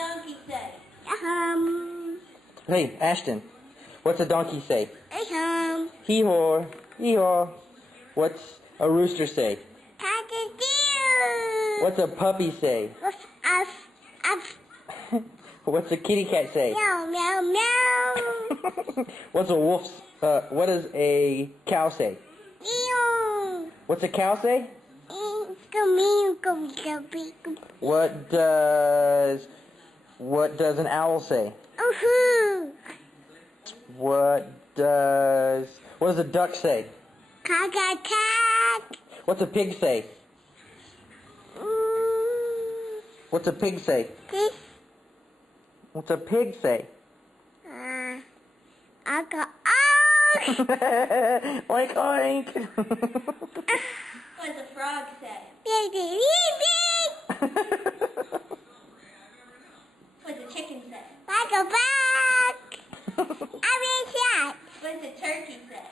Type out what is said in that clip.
donkey say? Hey, Ashton, what's a donkey say? Hee-haw. Hee-haw, hee-haw. What's a rooster say? Cock-a-doodle. What's a puppy say? What's a kitty cat say? Meow, meow, meow. What does a cow say? Meow. What's a cow say? What does an owl say? What does a duck say? Cock-a-cat. What's a pig say? What's a pig say? What's a pig say? Oink, Oink oink. What's a frog say? What's a chicken say? What's a turkey say?